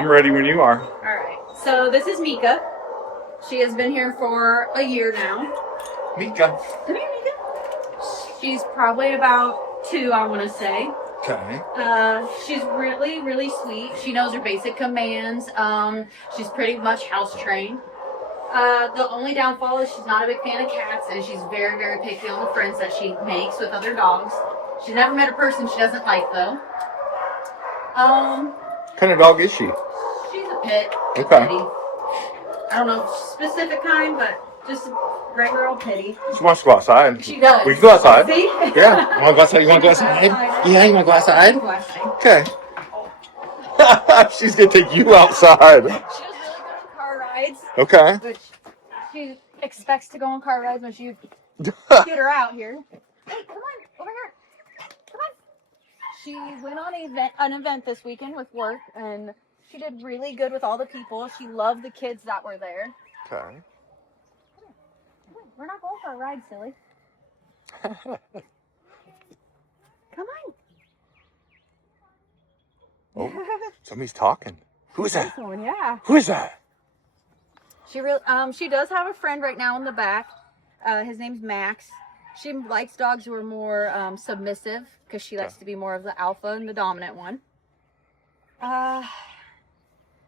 I'm ready when you are. All right. So this is Mika. She has been here for a year now. Mika. Come here, Mika. She's probably about 2, I want to say. Okay. She's really, really sweet. She knows her basic commands. She's pretty much house trained. The only downfall is she's not a big fan of cats, and she's very, very picky on the friends that she makes with other dogs. She's never met a person she doesn't like, though. What kind of dog is she? She's a pit. Okay. Pitty. I don't know specific kind, but just a regular old pitty. She wants to go outside. She does. We can go outside. See? Yeah. You want to go outside? You want to go outside? Yeah, you want to go outside? Okay. She's going to take you outside. She does really good on car rides. Okay. Which she expects to go on car rides when you get her out here. Hey, come on, over here. Come on. She went on an event this weekend with work, and she did really good with all the people. She loved the kids that were there. Okay. We're not going for a ride, silly. Come on. Oh, somebody's talking. Who is that? Someone, yeah. Who is that? She does have a friend right now in the back. His name's Max. She likes dogs who are more submissive because she likes to be more of the alpha and the dominant one.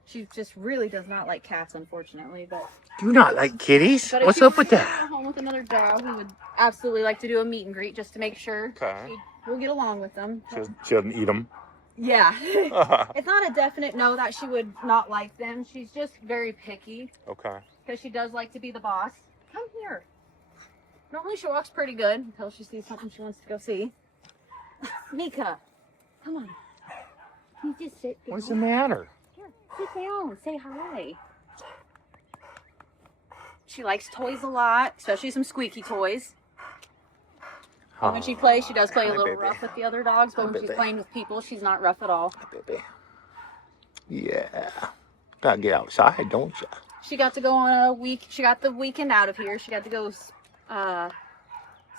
She just really does not like cats, unfortunately. But Do you not like kitties? What's up with that? Home with another dog, we would absolutely like to do a meet and greet just to make sure we'll get along with them. She doesn't eat them. Yeah. It's not a definite no that she would not like them. She's just very picky. Okay. Because she does like to be the boss. Come here. Normally she walks pretty good until she sees something she wants to go see. Mika, come on. Can you just sit down? What's the matter? Here, sit down. Say hi. She likes toys a lot, especially some squeaky toys. And when she plays, she does play a little rough with the other dogs, but when she's playing with people, she's not rough at all. Baby. Yeah. Gotta get outside, don't you? She got to go on a week. She got the weekend out of here. She got to go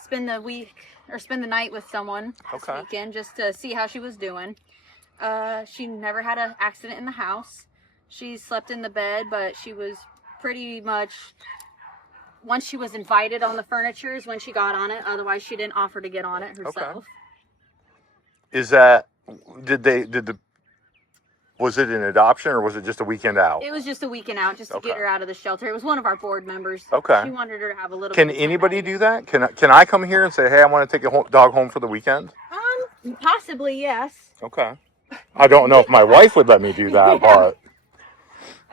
spend the night with someone this weekend just to see how she was doing. She never had an accident in the house. She slept in the bed, but she was pretty much, once she was invited on the furniture is when she got on it. Otherwise, she didn't offer to get on it herself. Okay. Is that, was it an adoption or was it just a weekend out? It was just a weekend out just to get her out of the shelter. It was one of our board members. Okay. She wanted her to have a little Can anybody do that? Can I come here and say, hey, I want to take a dog home for the weekend? Possibly, yes. Okay. I don't know if my wife would let me do that, but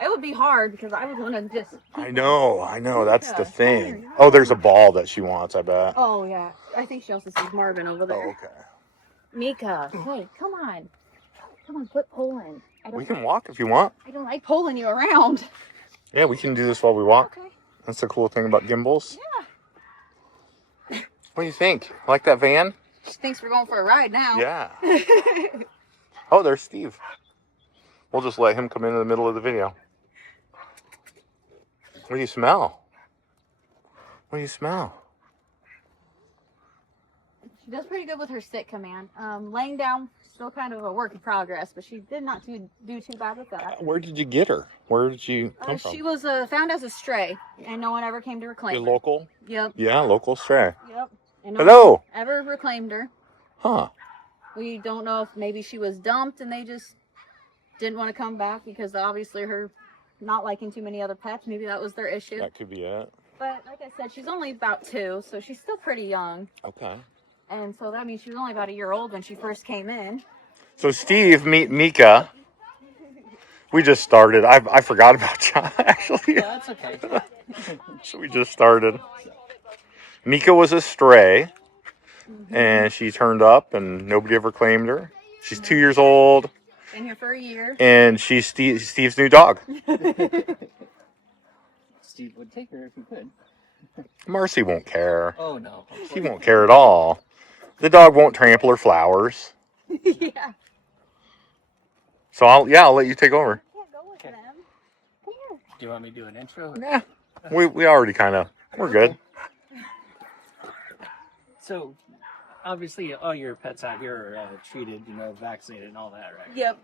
it would be hard because I would want to just... I know. That's the thing. Oh, there's a ball that she wants, I bet. Oh, yeah. I think she also sees Marvin over there. Oh, okay. Mika, hey, come on. Come on, quit pulling. We can walk if you want. I don't like pulling you around. Yeah, we can do this while we walk. Okay. That's the cool thing about gimbals. Yeah. What do you think? Like that van? She thinks we're going for a ride now. Yeah. Oh, there's Steve. We'll just let him come into the middle of the video. What do you smell? What do you smell? She does pretty good with her sit command. Laying down, still kind of a work in progress, but she did not do too bad with that. Where did you get her? Where did you come from? She was found as a stray, and no one ever came to reclaim her. Local? Yep. Yeah, local stray. Yep. And Hello. one ever reclaimed her. Huh. We don't know if maybe she was dumped and they just didn't want to come back because obviously her not liking too many other pets. Maybe that was their issue. That could be it. But like I said, she's only about 2, so she's still pretty young. Okay. And so that means she was only about a year old when she first came in. So Steve, meet Mika. We just started. I forgot about John, actually. Yeah, that's okay. So we just started. Mika was a stray, and she turned up, and nobody ever claimed her. She's 2 years old. Been here for a year. And she's Steve's new dog. Steve would take her if he could. Marcy won't care. Oh, no. She won't care at all. The dog won't trample her flowers. Yeah. So I'll let you take over. I can't go with them. Come here. Do you want me to do an intro? Yeah. We already we're good. So, obviously, all your pets out here are treated, vaccinated and all that, right? Yep.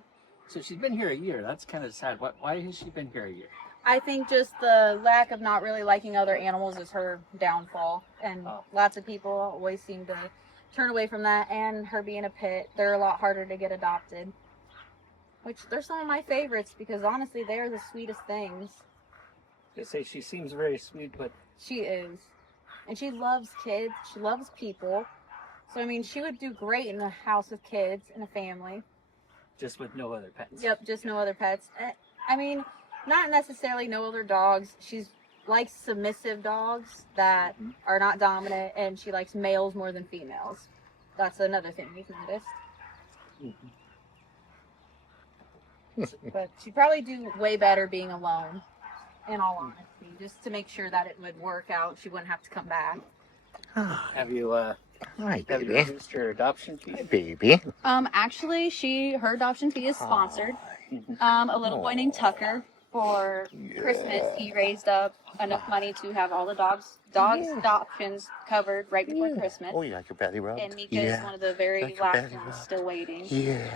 So she's been here a year. That's kind of sad. Why has she been here a year? I think just the lack of not really liking other animals is her downfall. And lots of people always seem to turn away from that. And her being a pit, they're a lot harder to get adopted. Which, they're some of my favorites because honestly, they are the sweetest things. They say she seems very sweet, but... She is. And she loves kids. She loves people. So, I mean, she would do great in a house of kids and a family. Just with no other pets. Yep, just no other pets. I mean, not necessarily no other dogs. She likes submissive dogs that are not dominant, and she likes males more than females. That's another thing we've noticed. But she'd probably do way better being alone, in all honesty, just to make sure that it would work out. She wouldn't have to come back. Have you, Hi, have you baby. reduced your adoption fee? Hi, baby. Actually, her adoption fee is sponsored. A little boy named Tucker, for Christmas, he raised up enough money to have all the dogs adoptions covered right before Christmas. Oh, you like your belly rub? And Mika is one of the very Like your last belly ones rub. still waiting. Yeah.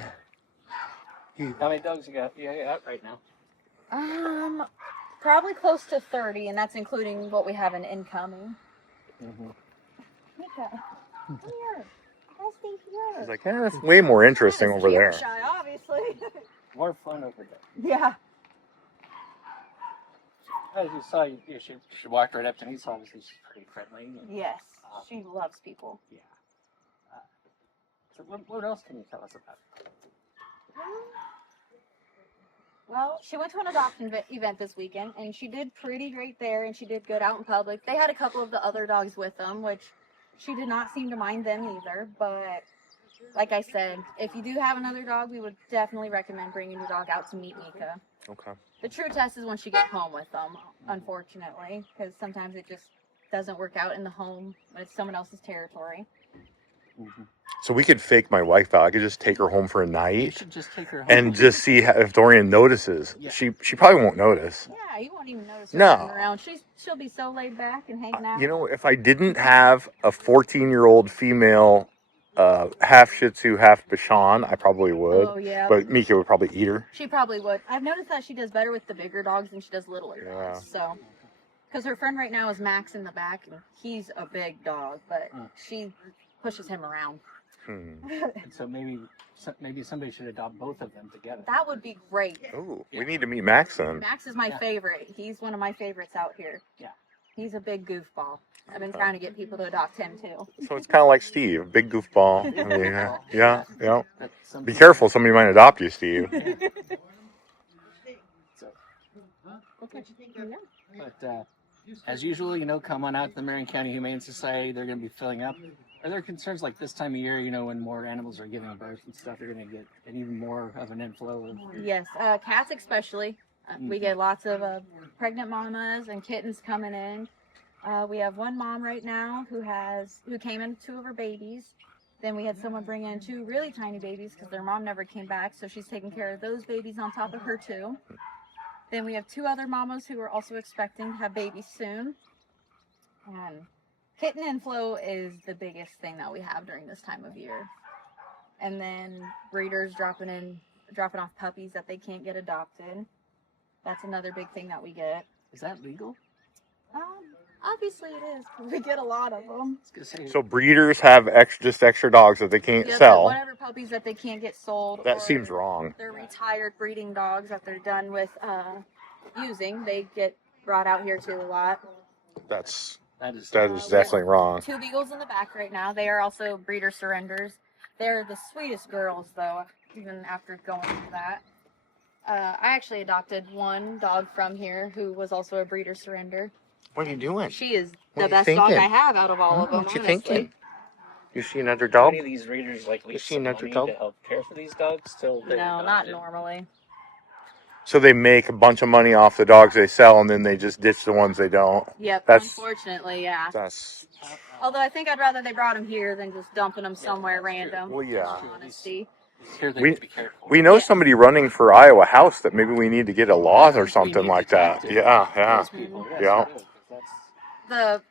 How many dogs you got out right now? Probably close to 30, and that's including what we have in incoming. Mika, come here. Let's stay here. He's like, that's way more interesting Kinda over there. shy, obviously. More fun over there. Yeah. As you saw, she walked right up to me, so obviously she's pretty friendly. And, Yes, she loves people. yeah. So what else can you tell us about her? Well, she went to an adoption event this weekend, and she did pretty great there, and she did good out in public. They had a couple of the other dogs with them, which she did not seem to mind them either. But like I said, if you do have another dog, we would definitely recommend bringing your dog out to meet Mika. Okay. The true test is once you get home with them, unfortunately, because sometimes it just doesn't work out in the home when it's someone else's territory. So we could fake my wife out. I could just take her home for a You night should just take her home. and just see if Dorian notices. Yeah. She probably won't notice. Yeah, you won't even notice her No. running around. She'll be so laid back and hanging out. You know, if I didn't have a 14-year-old female half Shih Tzu, half Bichon, I probably would. Oh, yeah. But Mika would probably eat her. She probably would. I've noticed that she does better with the bigger dogs than she does littler dogs. So, because her friend right now is Max in the back, and he's a big dog, but she pushes him around. And so maybe somebody should adopt both of them together. That would be great. Oh, we need to meet Max then. Max is my favorite. He's one of my favorites out here. Yeah. He's a big goofball. I've been trying to get people to adopt him too. So it's kind of like Steve, big goofball. I mean, yeah. But some Be people- careful, somebody might adopt you, Steve. So, okay. But as usual, come on out to the Marion County Humane Society. They're going to be filling up. Are there concerns like this time of year, when more animals are giving birth and stuff, you're going to get an even more of an inflow of... Yes, cats especially. We get lots of pregnant mamas and kittens coming in. We have one mom right now who came in 2 of her babies. Then we had someone bring in 2 really tiny babies because their mom never came back, so she's taking care of those babies on top of her too. Then we have 2 other mamas who are also expecting to have babies soon. And kitten inflow is the biggest thing that we have during this time of year. And then breeders dropping off puppies that they can't get adopted. That's another big thing that we get. Is that legal? Obviously it is, 'cause we get a lot of them. So breeders have extra dogs that they can't Yeah, sell. whatever puppies that they can't get sold. That or seems wrong. They're retired breeding dogs that they're done with using. They get brought out here to a lot. That is we definitely have wrong. 2 beagles in the back right now. They are also breeder surrenders. They're the sweetest girls, though, even after going through that. I actually adopted one dog from here who was also a breeder surrender. What are you doing? She is What the are you best dog thinking? I have out of all of them, What you honestly. thinking? You see another Do dog? any of these breeders leave see some another money dog? to help care for these dogs till they're No, not adopted? normally. So they make a bunch of money off the dogs they sell, and then they just ditch the ones they don't. Yep, That's- unfortunately, yeah. That's Although I think I'd rather they brought them here than just dumping them somewhere random. well, yeah. Honesty. Here they We- need to be careful. We know Yeah. somebody running for Iowa House that maybe we need to get a law or We something need like to that. talk to Yeah. those people. Yes, Yeah. we do, 'cause that's-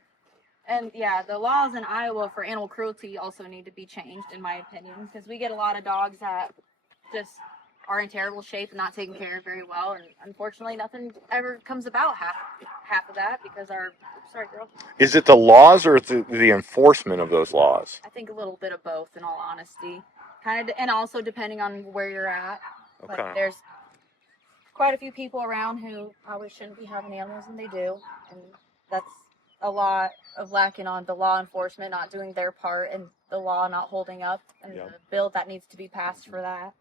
The laws in Iowa for animal cruelty also need to be changed, in my opinion, because we get a lot of dogs that just are in terrible shape and not taken care of very well, and unfortunately nothing ever comes about half of that because our sorry girl. Is it the laws or the enforcement of those laws? I think a little bit of both, in all honesty. Kind of, and also depending on where you're at. Okay. Like, there's quite a few people around who probably shouldn't be having animals, and they do. And that's a lot of lacking on the law enforcement not doing their part and the law not holding up, and Yep. the bill that needs to be passed for that.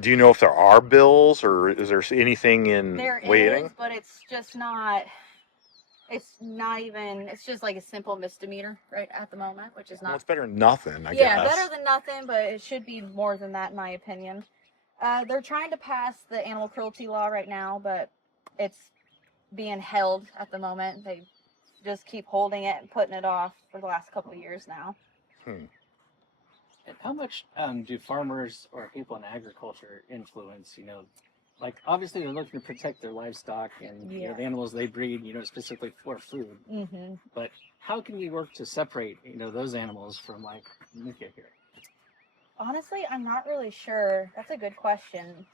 Do you know if there are bills or is there anything in There waiting? is, but it's just not. It's not even. It's just like a simple misdemeanor right at the moment, which is Well, not. it's better than nothing, I Yeah, guess. better than nothing, but it should be more than that, in my opinion. They're trying to pass the animal cruelty law right now, but it's being held at the moment. They just keep holding it and putting it off for the last couple of years now. And how much do farmers or people in agriculture influence, like obviously they're looking to protect their livestock and the animals they breed, specifically for food. Mm-hmm. But how can we work to separate, those animals from like Mika here? Honestly, I'm not really sure. That's a good question.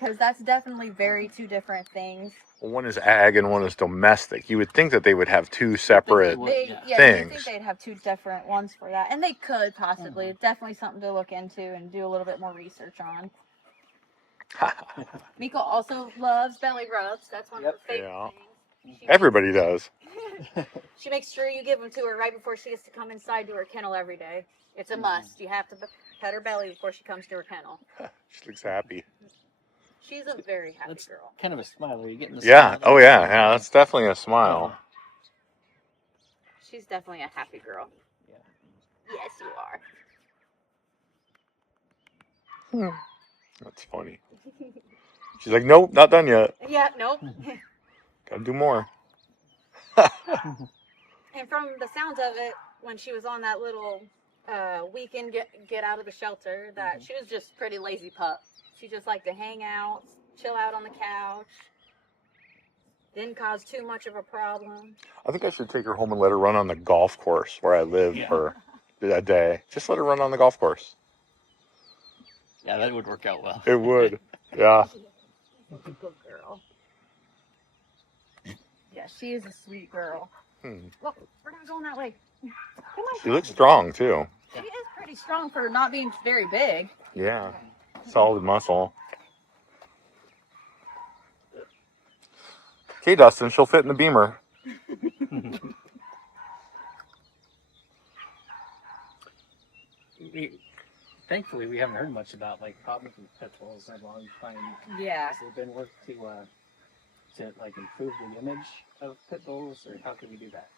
Because that's definitely two different things. Well, one is ag and one is domestic. You would think that they would have two separate would. You things. think they'd have two different ones for that. And they could possibly. It's definitely something to look into and do a little bit more research on. Miko also loves belly rubs. That's one of her favorite things. Everybody does. She makes sure you give them to her right before she gets to come inside to her kennel every day. It's a must. You have to pet her belly before she comes to her kennel. She looks happy. She's a very happy girl. Kind of a smile. Are you getting the Yeah. smile? Oh, yeah. Yeah, that's definitely a smile. She's definitely a happy girl. Yeah. Yes, you are. That's funny. She's like, nope, not done yet. Yeah, nope. Gotta do more. And from the sounds of it, when she was on that little weekend get out of the shelter, that she was just pretty lazy pup. She just liked to hang out, chill out on the couch. Didn't cause too much of a problem. I think I should take her home and let her run on the golf course where I live for a day. Just let her run on the golf course. Yeah, that would work out well. It would. Yeah. She's a good girl. Yeah, she is a sweet girl. Well, we're not going that way. Come on. She looks strong, too. She is pretty strong for not being very big. Yeah. Solid muscle. Okay, Dustin, she'll fit in the Beamer. Thankfully, we haven't heard much about like problems with pit bulls in a long time. Yeah. Has there been work to like improve the image of pit bulls, or how can we do that?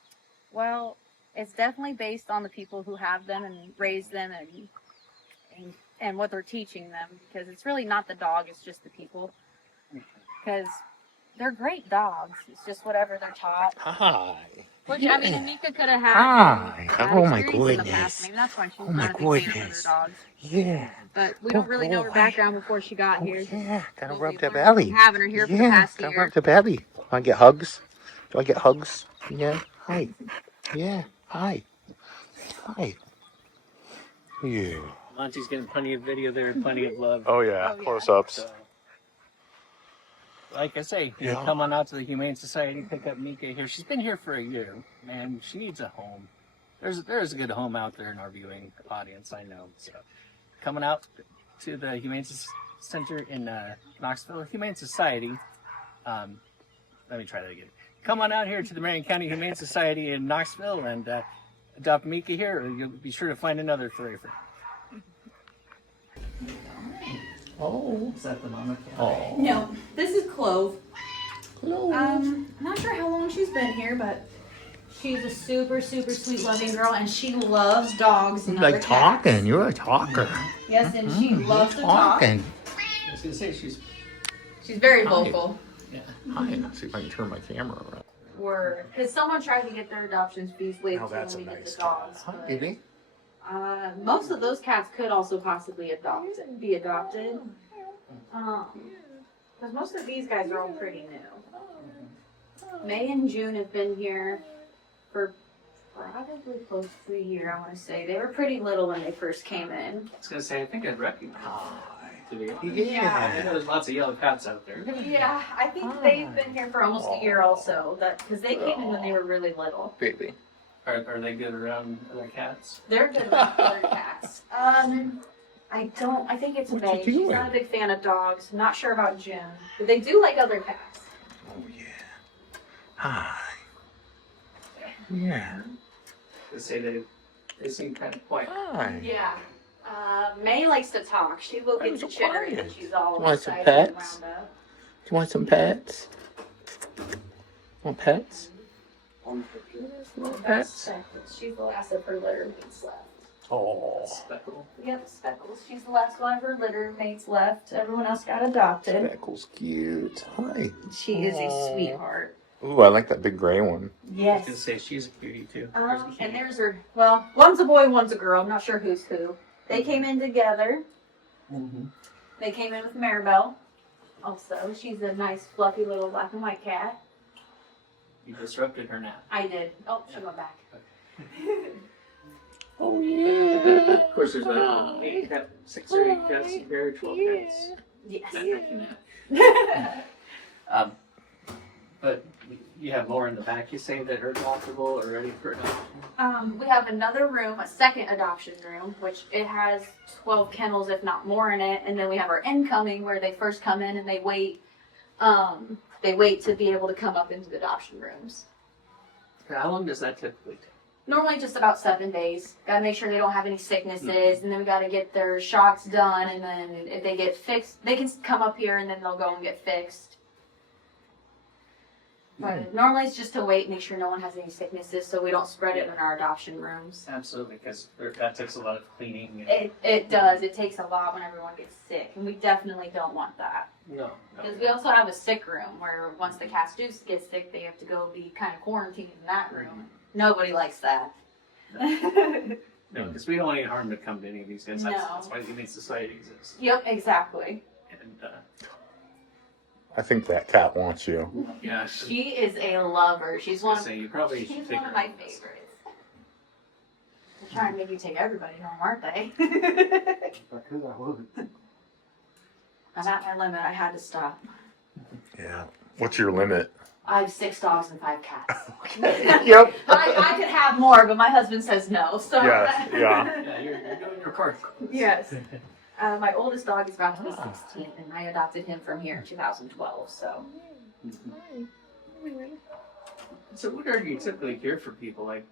Well, it's definitely based on the people who have them and raise them and what they're teaching them, because it's really not the dog, it's just the people. Because they're great dogs. It's just whatever they're taught. Hi. Which, I mean, Anika could have had Hi. bad Oh, my experience in the past. goodness. Maybe that's why she's Oh, my not a big fan of goodness. other dogs. Yeah. But we don't really know her background before she got here. Yeah. Gotta We'll rub be the learning belly. from having her here for the past gotta year. rub the belly. Want to get hugs? Do I get hugs? Yeah. Hi. Yeah. Hi. Hi. Yeah. Monty's getting plenty of video there, plenty of love. Oh, yeah. Oh, yeah. Close-ups. So, like I say, Yeah. come on out to the Humane Society, pick up Mika here. She's been here for a year, and she needs a home. There's a good home out there in our viewing audience, I know. So, coming out to the Humane Center in Knoxville, Humane Society. Let me try that again. Come on out here to the Marion County Humane Society in Knoxville and adopt Mika here, or you'll be sure to find another furry friend. Oh. Is that the mama cat? Oh. No, this is Clove. Hello. I'm not sure how long she's been here, but she's a super, super sweet, loving girl, and she loves dogs and other Like cats. talking. You're a talker. Yes, and she loves to talk. I was going to say, she's She's very vocal. Hi. Let's see if I can turn my camera around. Because someone tried to get their adoption fees waived Oh, too that's when a we did nice the dogs. Hi, but, baby. most of those cats could also possibly be adopted. Because most of these guys are all pretty new. May and June have been here for Probably close to a year, I want to say. They were pretty little when they first came in. I was gonna say, I think I'd recognize them. To be Yeah. I know there's lots of yellow cats out there. Yeah, I think they've been here for almost a year also. Because they came in when they were really little. Baby. Are they good around other cats? They're good with other cats. I think it's May. She's not a big fan of dogs. I'm not sure about June. But they do like other cats. Oh, yeah. Hi. Yeah. They say they seem kind of quiet. Hi. Yeah. May likes to talk. She will get to chittering and she's all Want some excited and pets? wound up. Do you want some pets? Want pets? That's Speckles. She's the last of her litter mates left. Oh. Speckle. Yep, Speckles. She's the last one of her litter mates left. Everyone else got adopted. Speckle's cute. Hi. She is a sweetheart. Ooh, I like that big gray one. I was Yes. gonna say she's a cutie too. And there's her. Well, one's a boy, one's a girl. I'm not sure who's who. They came in together. Mm-hmm. They came in with Maribel. Also, she's a nice, fluffy little black and white cat. You disrupted her nap. I did. Oh, she went back. Oh, yeah. Of course, there's that 6 or 8 cats and there are 12 cats. Yes. But you have more in the back, you say, that are adoptable or ready for adoption? We have another room, a second adoption room, which it has 12 kennels, if not more, in it. And then we have our incoming, where they first come in and they wait. They wait to be able to come up into the adoption rooms. How long does that typically take? Normally just about 7 days. Gotta make sure they don't have any sicknesses, and then we gotta get their shots done, and then if they get fixed, they can come up here and then they'll go and get fixed. But normally it's just to wait, make sure no one has any sicknesses, so we don't spread it in our adoption rooms. Absolutely, because that takes a lot of cleaning. And It does. It takes a lot when everyone gets sick, and we definitely don't want that. No. Because we also have a sick room where once the cats do get sick, they have to go be kind of quarantined in that room. Nobody likes that. No, because we don't want any harm to come to any of these guys. No. That's why the Humane Society exists. Yep, exactly. And I think that cat wants you. yeah, She is a lover. She's one of you probably should she's take one of her my on this. favorites. They're trying to make you take everybody home, aren't they? I'm at my limit. I had to stop. Yeah. What's your limit? I have 6 dogs and 5 cats. Yep. I could have more, but my husband says no. So Yes, yeah. Yeah, you're doing your part. Yes. My oldest dog is about to be 16, and I adopted him from here in 2012. So. So what are you typically hear from people? Like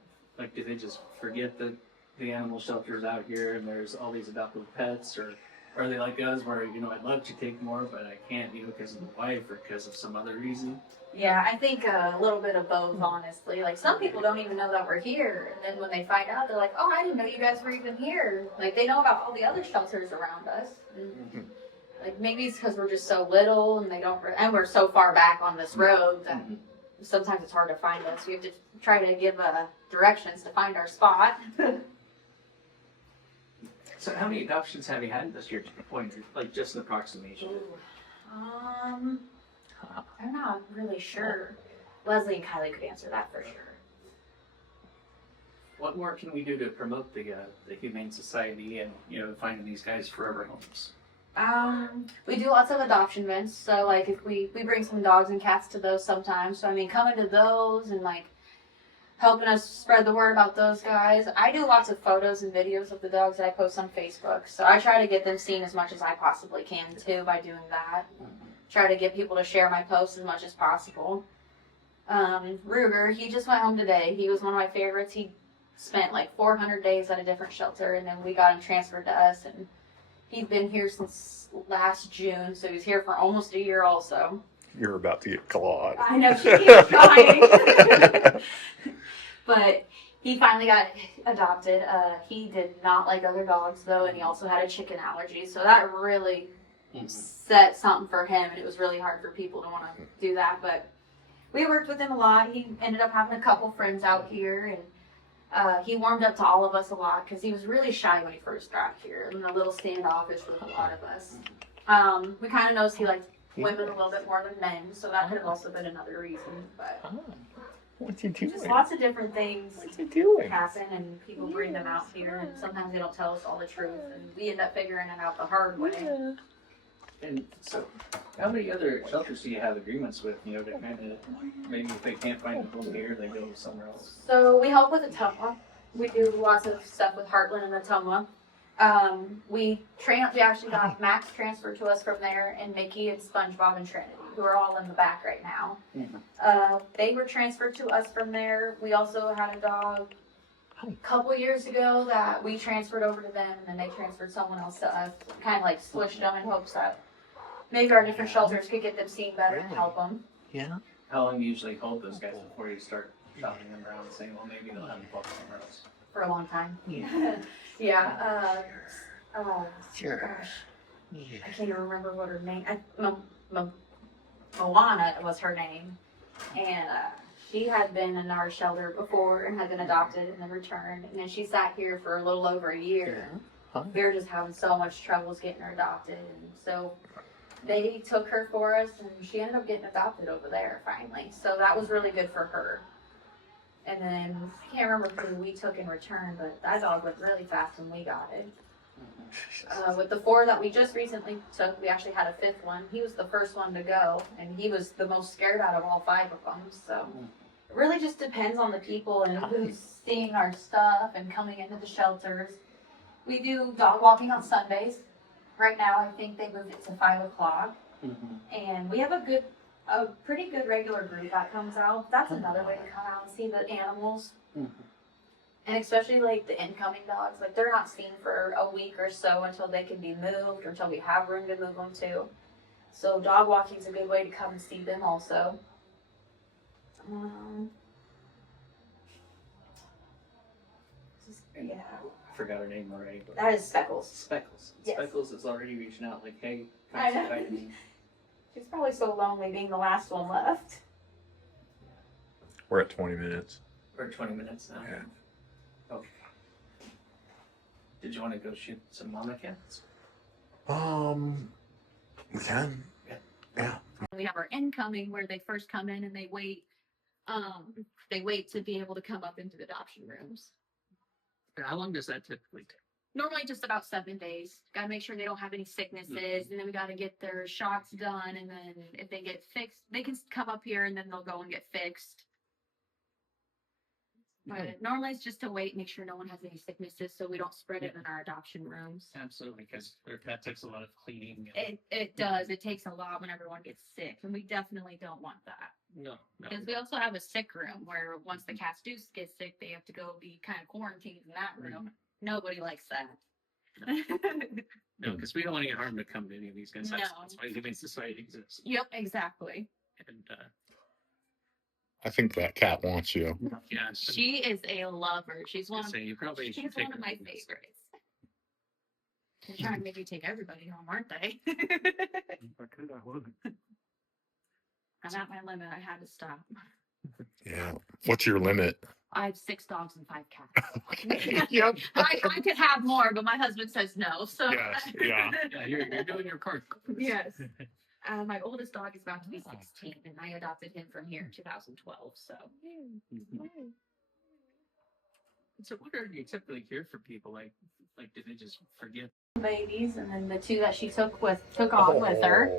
do they just forget that the animal shelter's out here and there's all these adoptable pets, or are they like us where, I'd love to take more, but I can't, because of the wife or because of some other reason? Yeah, I think a little bit of both, honestly. Like, some people don't even know that we're here. And then when they find out, they're like, oh, I didn't know you guys were even here. Like, they know about all the other shelters around us. And, like, maybe it's because we're just so little and and we're so far back on this road that sometimes it's hard to find us. We have to try to give directions to find our spot. So how many adoptions have you had this year to the point, like just an approximation? I'm not really sure. Leslie and Kylie could answer that for sure. What more can we do to promote the Humane Society and finding these guys forever homes? We do lots of adoption events. So like if we bring some dogs and cats to those sometimes. So I mean coming to those and like helping us spread the word about those guys. I do lots of photos and videos of the dogs that I post on Facebook. So I try to get them seen as much as I possibly can too by doing that. Try to get people to share my posts as much as possible. Ruger, he just went home today. He was one of my favorites. He spent like 400 days at a different shelter, and then we got him transferred to us. And he's been here since last June, so he's here for almost a year also. You're about to get clawed. I know, she keeps trying. But he finally got adopted. He did not like other dogs, though, and he also had a chicken allergy. So that really set something for him, and it was really hard for people to want to do that. But we worked with him a lot. He ended up having a couple friends out here, and he warmed up to all of us a lot because he was really shy when he first got here and a little standoffish with a lot of us. We kind of noticed he liked women a little bit more than men, so that could have also been another reason. But What's he doing? Just lots of different things What's he doing? happen, and people bring them out here, and sometimes they don't tell us all the truth, and we end up figuring it out the hard way. And so, how many other shelters do you have agreements with? You know, to kind of maybe if they can't find a home here, they go somewhere else. So we help with Atoma. We do lots of stuff with Heartland and Atoma. We actually got Max transferred to us from there, and Mickey and SpongeBob and Trinity, who are all in the back right now. They were transferred to us from there. We also had a dog a couple years ago that we transferred over to them, and then they transferred someone else to us. Kind of like switched them in hopes that maybe our different shelters could get them seen better and help them. Yeah. How long do you usually hold those guys before you start shopping them around and saying, well, maybe they'll have them go somewhere else? For a long time. Yeah. Yeah. Sure. Gosh. Yeah. I can't even remember what her name. Moana was her name, and she had been in our shelter before and had been adopted and then returned, and then she sat here for a little over a year. Yeah. Huh? We were just having so much troubles getting her adopted, and so they took her for us, and she ended up getting adopted over there finally. So that was really good for her. And then I can't remember who we took in return, but that dog went really fast when we got it. With the 4 that we just recently took, we actually had a 5th one. He was the first one to go, and he was the most scared out of all 5 of them. So it really just depends on the people and who's seeing our stuff and coming into the shelters. We do dog walking on Sundays. Right now, I think they moved it to 5 o'clock. And we have a pretty good regular group that comes out. That's another way to come out and see the animals. And especially like the incoming dogs, like they're not seen for a week or so until they can be moved or until we have room to move them to. So dog walking is a good way to come and see them also. Yeah. I forgot her name already. But That is Speckles. Speckles. Yes. Speckles is already reaching out like, hey, I come know. say hi to me. She's probably so lonely being the last one left. We're at 20 minutes. We're 20 minutes now. Yeah. Okay. Did you want to go shoot some mama cats? We can. Yeah. We have our incoming where they first come in and they wait to be able to come up into the adoption rooms. How long does that typically take? Normally just about 7 days. Gotta make sure they don't have any sicknesses, and then we gotta get their shots done, and then if they get fixed, they can come up here and then they'll go and get fixed. But normally it's just to wait, make sure no one has any sicknesses so we don't spread it in our adoption rooms. Absolutely, because that takes a lot of cleaning. It does. It takes a lot when everyone gets sick, and we definitely don't want that. No. Because we also have a sick room where once the cats do get sick, they have to go be kind of quarantined in that room. Nobody likes that. No, because we don't want any harm to come to any of these guys. No. That's why the Humane Society exists. Yep, exactly. And I think that cat wants you. yeah, She is a lover. She's one of you probably she's should one take of her my to this. favorites. They're trying to maybe take everybody home, aren't they? If I could, I would. I'm at my limit. I had to stop. Yeah. What's your limit? I have 6 dogs and 5 cats. Yep. I could have more, but my husband says no. So Yes, yeah. Yeah, you're doing your part. Yes. My oldest dog is about to be 16, and I adopted him from here in 2012. So So what are you typically hear from people? Like did they just forget? babies, and then the 2 that she took on with her.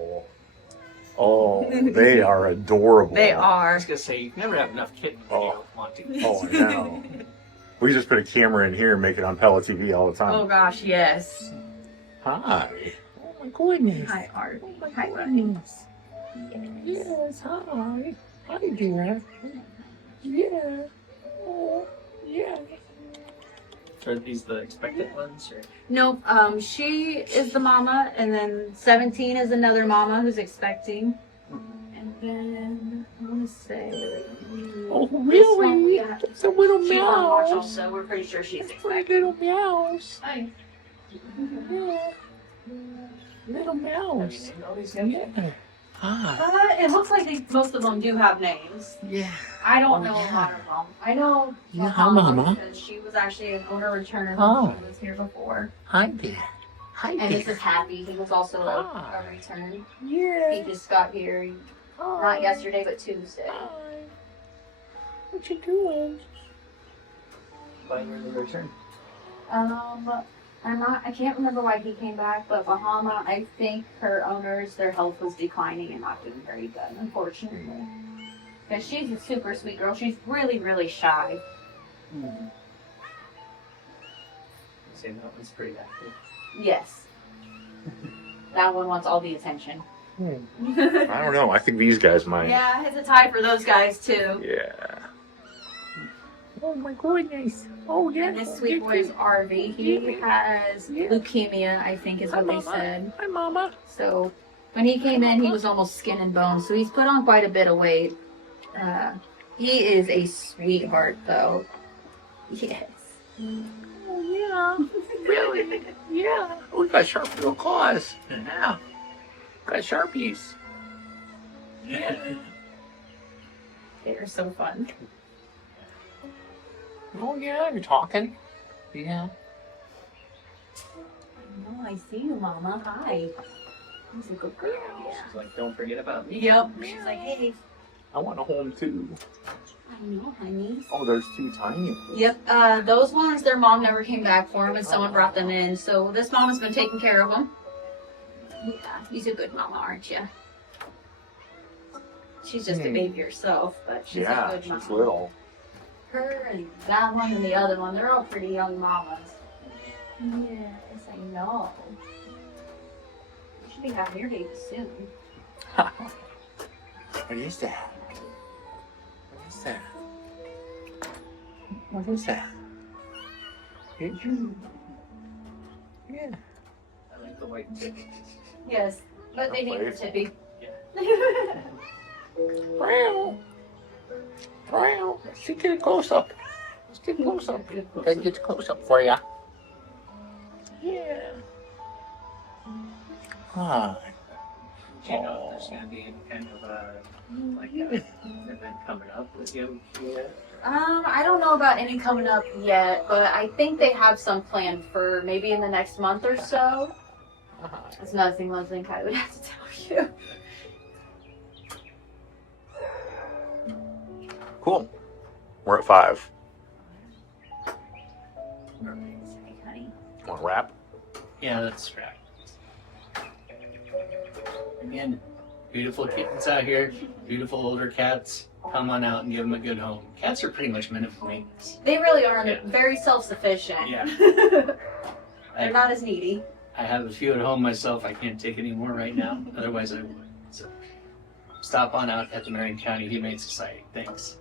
Oh, they are adorable. They I are. was gonna say you never have enough kittens when you don't want to. Oh, I know. We just put a camera in here and make it on Pella TV all the time. Oh gosh, yes. Hi. Oh my goodness. Hi, Art. Hi, goodness. Yes, hi. Hi, dear. Yeah. Oh, yeah. Are these the expected ones, or? Nope. She is the mama, and then 17 is another mama who's expecting. And then I want to say. Oh, This one we really? got. It's a little She's on watch mouse. also. We're pretty sure she's Pretty expecting. little mouse. Hi. Yeah. Little mouse. Yeah. Hi. It looks like most of them do have names. Yeah. I don't know a Yeah. lot of them. I know Yeah, my Mama. because she was actually an owner returner Oh. when she was here before. Hi there. Hi And this is Happy. He was also Hi. a return. Yeah. He just got here not yesterday but Tuesday. What you doing? Why were they returned? I can't remember why he came back, but Bahama, I think her owners, their health was declining and not doing very good, unfortunately. Because she's a super sweet girl. She's really, really shy. Say that one's pretty active. Yes. That one wants all the attention. I don't know. I think these guys might. Yeah, it's a tie for those guys, too. Yeah. Oh my goodness. Oh yeah. And this sweet boy is RV. He has leukemia, I think is what they said. Hi, Mama. So when he came in, he was almost skin and bones. So he's put on quite a bit of weight. He is a sweetheart, though. Yes. Oh yeah. Really? Yeah. We got sharp little claws. Yeah. Got Sharpies. Yeah. They're so fun. Oh yeah, you're talking. Yeah. Oh, I see you, Mama. Hi. He's a good girl. Yeah. She's like, don't forget about me. Yep. She's like, hey. I want a home too. I know, honey. Oh, there's two tiny ones. Yep. Those ones, their mom never came back for them, and someone brought them in. So this mom has been taking care of them. Yeah, he's a good mama, aren't you? She's just a baby herself, but she's a good mama. She's little. Her and that one and the other one, they're all pretty young mamas. Yes, I know. You should be having your baby soon. What is that? What is that? What is that? Yeah. I like the white tip. Yes, but they need the tippy. Wow. Wow. Let's get a close up. Let's get close up. Gotta get close up for ya. Yeah. Ah. Do you know if there's going to be any kind of like event coming up with you? Yeah. I don't know about any coming up yet, but I think they have some planned for maybe in the next month or so. That's another thing Leslie and Kai would have to tell you. Cool. We're at 5. Sorry, honey. Want to wrap? Yeah, that's right. Again, beautiful kittens out here, beautiful older cats. Come on out and give them a good home. Cats are pretty much minimum maintenance. They really are. They're very self-sufficient. Yeah. They're not as needy. I have a few at home myself. I can't take any more right now. Otherwise, I would. So, stop on out at the Marion County Humane Society. Thanks.